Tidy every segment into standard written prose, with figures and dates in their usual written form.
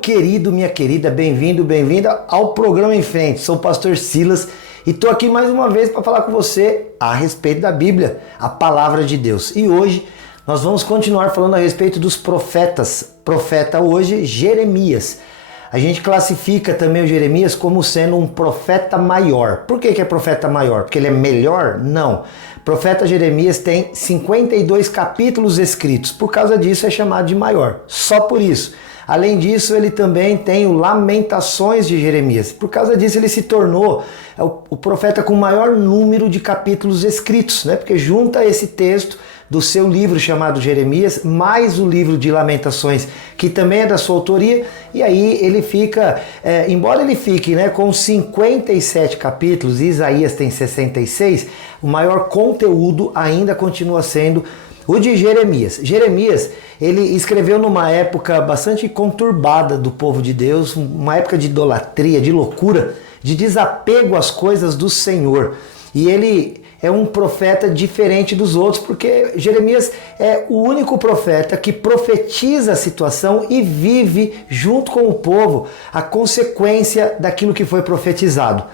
querido, minha querida, bem-vindo, bem-vinda ao programa Em Frente. Sou o pastor Silas e estou aqui mais uma vez para falar com você a respeito da Bíblia, a palavra de Deus. E hoje nós vamos continuar falando a respeito dos profetas. Profeta hoje, Jeremias. A gente classifica também o Jeremias como sendo um profeta maior. Por que é profeta maior? Porque ele é melhor? Não. Profeta Jeremias tem 52 capítulos escritos. Por causa disso é chamado de maior. Só por isso. Além disso, ele também tem o Lamentações de Jeremias. Por causa disso, ele se tornou o profeta com o maior número de capítulos escritos, né? Porque junta esse texto do seu livro chamado Jeremias, mais o livro de Lamentações, que também é da sua autoria, e aí ele fica, embora ele fique com 57 capítulos, e Isaías tem 66, o maior conteúdo ainda continua sendo o de Jeremias. Jeremias, ele escreveu numa época bastante conturbada do povo de Deus, uma época de idolatria, de loucura, de desapego às coisas do Senhor. E ele é um profeta diferente dos outros, porque Jeremias é o único profeta que profetiza a situação e vive junto com o povo a consequência daquilo que foi profetizado.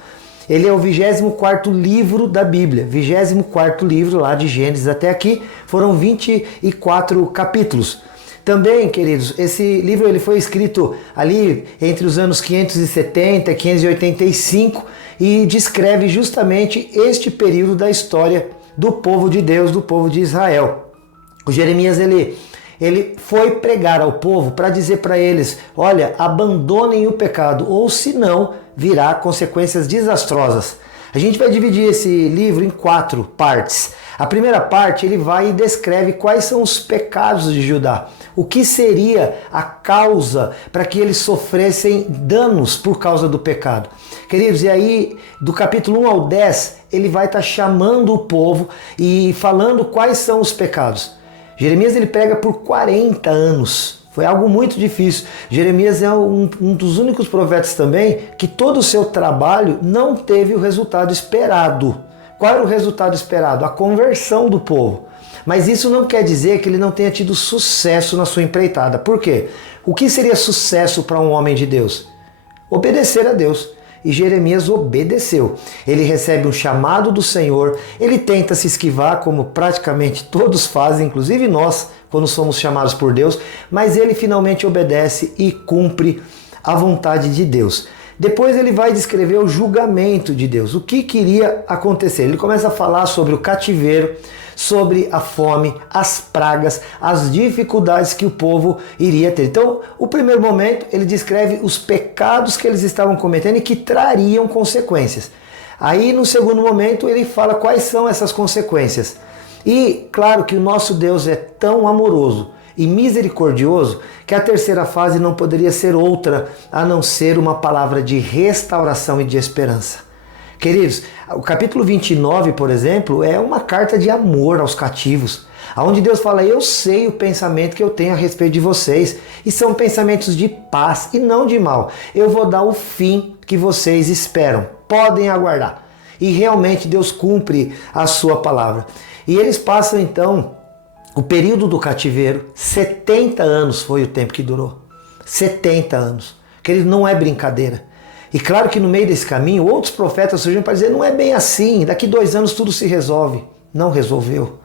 Ele é o 24º livro da Bíblia, 24º livro lá de Gênesis até aqui, foram 24 capítulos. Também, queridos, esse livro ele foi escrito ali entre os anos 570 e 585 e descreve justamente este período da história do povo de Deus, do povo de Israel. O Jeremias ele foi pregar ao povo para dizer para eles, olha, abandonem o pecado, ou senão virá consequências desastrosas. A gente vai dividir esse livro em 4 partes. A primeira parte ele vai e descreve quais são os pecados de Judá, o que seria a causa para que eles sofressem danos por causa do pecado. Queridos, e aí do capítulo 1 ao 10 ele vai estar chamando o povo e falando quais são os pecados. Jeremias ele prega por 40 anos. Foi algo muito difícil. Jeremias é um dos únicos profetas também que todo o seu trabalho não teve o resultado esperado. Qual era o resultado esperado? A conversão do povo. Mas isso não quer dizer que ele não tenha tido sucesso na sua empreitada. Por quê? O que seria sucesso para um homem de Deus? Obedecer a Deus. E Jeremias obedeceu. Ele recebe um chamado do Senhor, ele tenta se esquivar, como praticamente todos fazem, inclusive nós, quando somos chamados por Deus, mas ele finalmente obedece e cumpre a vontade de Deus. Depois ele vai descrever o julgamento de Deus, o que queria acontecer. Ele começa a falar sobre o cativeiro, sobre a fome, as pragas, as dificuldades que o povo iria ter. Então, o primeiro momento, ele descreve os pecados que eles estavam cometendo e que trariam consequências. Aí, no segundo momento, ele fala quais são essas consequências. E, claro que o nosso Deus é tão amoroso e misericordioso que a terceira fase não poderia ser outra a não ser uma palavra de restauração e de esperança. Queridos, o capítulo 29, por exemplo, é uma carta de amor aos cativos, onde Deus fala, eu sei o pensamento que eu tenho a respeito de vocês, e são pensamentos de paz e não de mal. Eu vou dar o fim que vocês esperam, podem aguardar. E realmente Deus cumpre a sua palavra. E eles passam então o período do cativeiro, 70 anos foi o tempo que durou. 70 anos. Queridos, não é brincadeira. E claro que no meio desse caminho, outros profetas surgiram para dizer, não é bem assim, daqui 2 anos tudo se resolve. Não resolveu,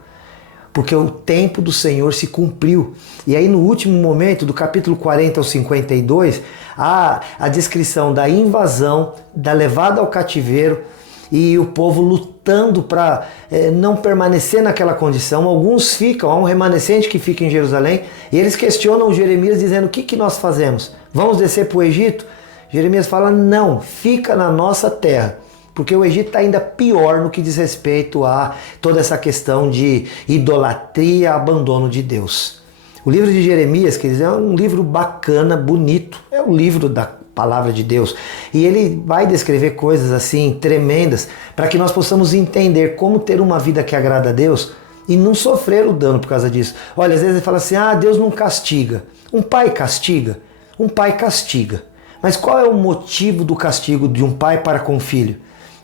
porque o tempo do Senhor se cumpriu. E aí no último momento, do capítulo 40 ao 52, há a descrição da invasão, da levada ao cativeiro, e o povo lutando para não permanecer naquela condição. Alguns ficam, há um remanescente que fica em Jerusalém, e eles questionam Jeremias dizendo, o que nós fazemos? Vamos descer para o Egito? Jeremias fala, não, fica na nossa terra, porque o Egito está ainda pior no que diz respeito a toda essa questão de idolatria, abandono de Deus. O livro de Jeremias, quer dizer, é um livro bacana, bonito, é um livro da palavra de Deus. E ele vai descrever coisas assim tremendas para que nós possamos entender como ter uma vida que agrada a Deus e não sofrer o dano por causa disso. Olha, às vezes ele fala assim, Deus não castiga. Um pai castiga? Um pai castiga. Mas qual é o motivo do castigo de um pai para com o filho?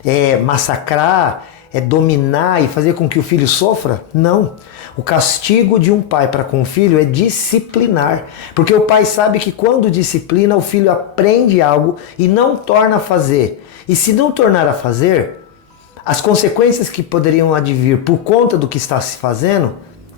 É massacrar, é dominar e fazer com que o filho sofra? Não. O castigo de um pai para com o filho é disciplinar. Porque o pai sabe que quando disciplina, o filho aprende algo e não torna a fazer. E se não tornar a fazer, as consequências que poderiam advir por conta do que está se fazendo,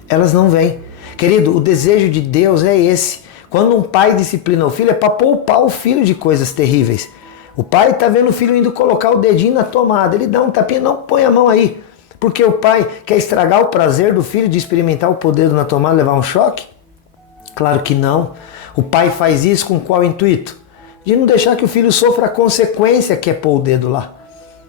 elas não vêm. Querido, o desejo de Deus é esse. Quando um pai disciplina o filho, é para poupar o filho de coisas terríveis. O pai está vendo o filho indo colocar o dedinho na tomada. Ele dá um tapinha, não põe a mão aí. Porque o pai quer estragar o prazer do filho de experimentar o poder na tomada, levar um choque? Claro que não. O pai faz isso com qual intuito? De não deixar que o filho sofra a consequência que é pôr o dedo lá.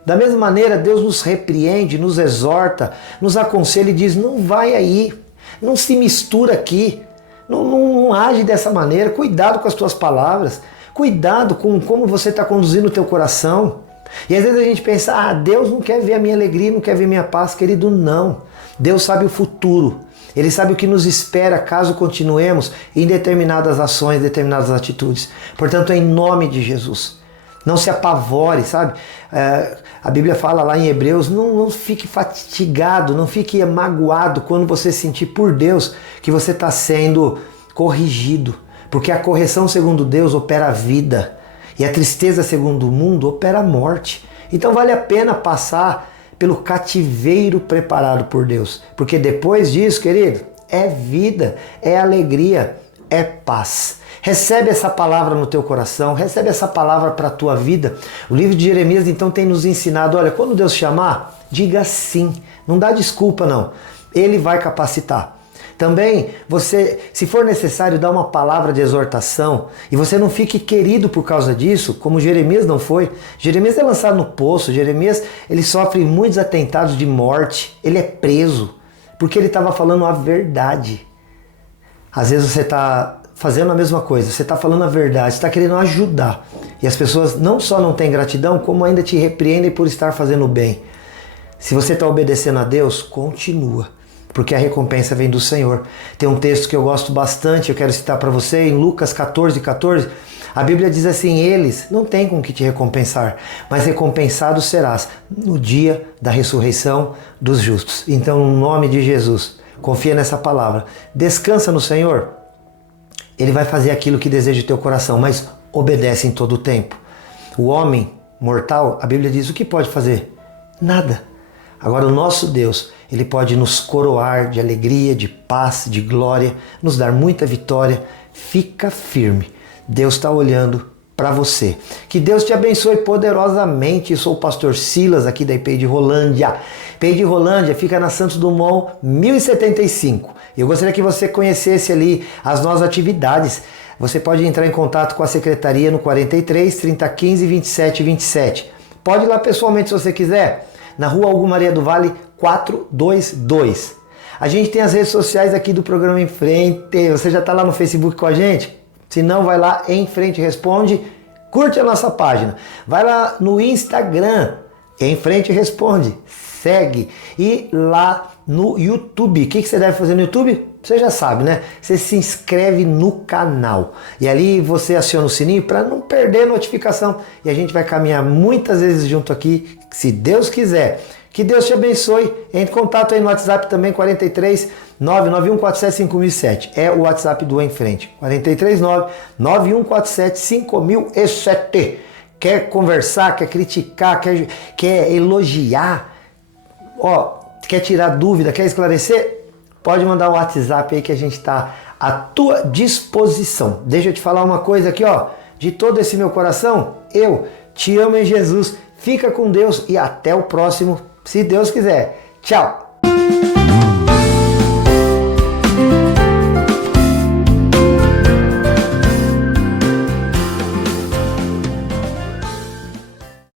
Da mesma maneira, Deus nos repreende, nos exorta, nos aconselha e diz, não vai aí, não se mistura aqui, não age dessa maneira, cuidado com as tuas palavras, cuidado com como você está conduzindo o teu coração. E às vezes a gente pensa, Deus não quer ver a minha alegria, não quer ver a minha paz. Querido, não. Deus sabe o futuro. Ele sabe o que nos espera caso continuemos em determinadas ações, determinadas atitudes. Portanto, em nome de Jesus, não se apavore, sabe? A Bíblia fala lá em Hebreus, não fique fatigado, não fique magoado quando você sentir por Deus que você está sendo corrigido. Porque a correção segundo Deus opera a vida. E a tristeza segundo o mundo opera a morte. Então vale a pena passar pelo cativeiro preparado por Deus. Porque depois disso, querido, é vida, é alegria, é paz. Recebe essa palavra no teu coração, recebe essa palavra para a tua vida. O livro de Jeremias então tem nos ensinado, olha, quando Deus chamar, diga sim. Não dá desculpa não. Ele vai capacitar. Também, você, se for necessário, dar uma palavra de exortação e você não fique querido por causa disso, como Jeremias não foi. Jeremias é lançado no poço, Jeremias ele sofre muitos atentados de morte, ele é preso, porque ele estava falando a verdade. Às vezes você está fazendo a mesma coisa, você está falando a verdade, você está querendo ajudar. E as pessoas não só não têm gratidão, como ainda te repreendem por estar fazendo o bem. Se você está obedecendo a Deus, continua. Porque a recompensa vem do Senhor. Tem um texto que eu gosto bastante, eu quero citar para você, em Lucas 14:14, a Bíblia diz assim, eles não têm com que te recompensar, mas recompensado serás no dia da ressurreição dos justos. Então, no nome de Jesus, confia nessa palavra, descansa no Senhor, Ele vai fazer aquilo que deseja o teu coração, mas obedece em todo o tempo. O homem mortal, a Bíblia diz, o que pode fazer? Nada. Agora, o nosso Deus, Ele pode nos coroar de alegria, de paz, de glória, nos dar muita vitória. Fica firme. Deus está olhando para você. Que Deus te abençoe poderosamente. Eu sou o pastor Silas, aqui da IPEI de Rolândia. IPEI de Rolândia fica na Santos Dumont 1075. Eu gostaria que você conhecesse ali as nossas atividades. Você pode entrar em contato com a secretaria no 43 3015 2727. Pode ir lá pessoalmente se você quiser. Na Rua Hugo Maria do Vale 422. A gente tem as redes sociais aqui do programa Em Frente. Você já está lá no Facebook com a gente? Se não, vai lá Em Frente Responde, curte a nossa página. Vai lá no Instagram, Em Frente Responde, segue. E lá no YouTube, o que você deve fazer no YouTube? Você já sabe, né? Você se inscreve no canal. E ali você aciona o sininho para não perder a notificação. E a gente vai caminhar muitas vezes junto aqui, se Deus quiser. Que Deus te abençoe. Entre em contato aí no WhatsApp também, 43 99147 5007. É o WhatsApp do Em Frente. 43 99147 5007. Quer conversar, quer criticar, quer elogiar, quer tirar dúvida, quer esclarecer? Pode mandar o WhatsApp aí que a gente está à tua disposição. Deixa eu te falar uma coisa aqui, de todo esse meu coração, eu te amo em Jesus. Fica com Deus e até o próximo, se Deus quiser. Tchau!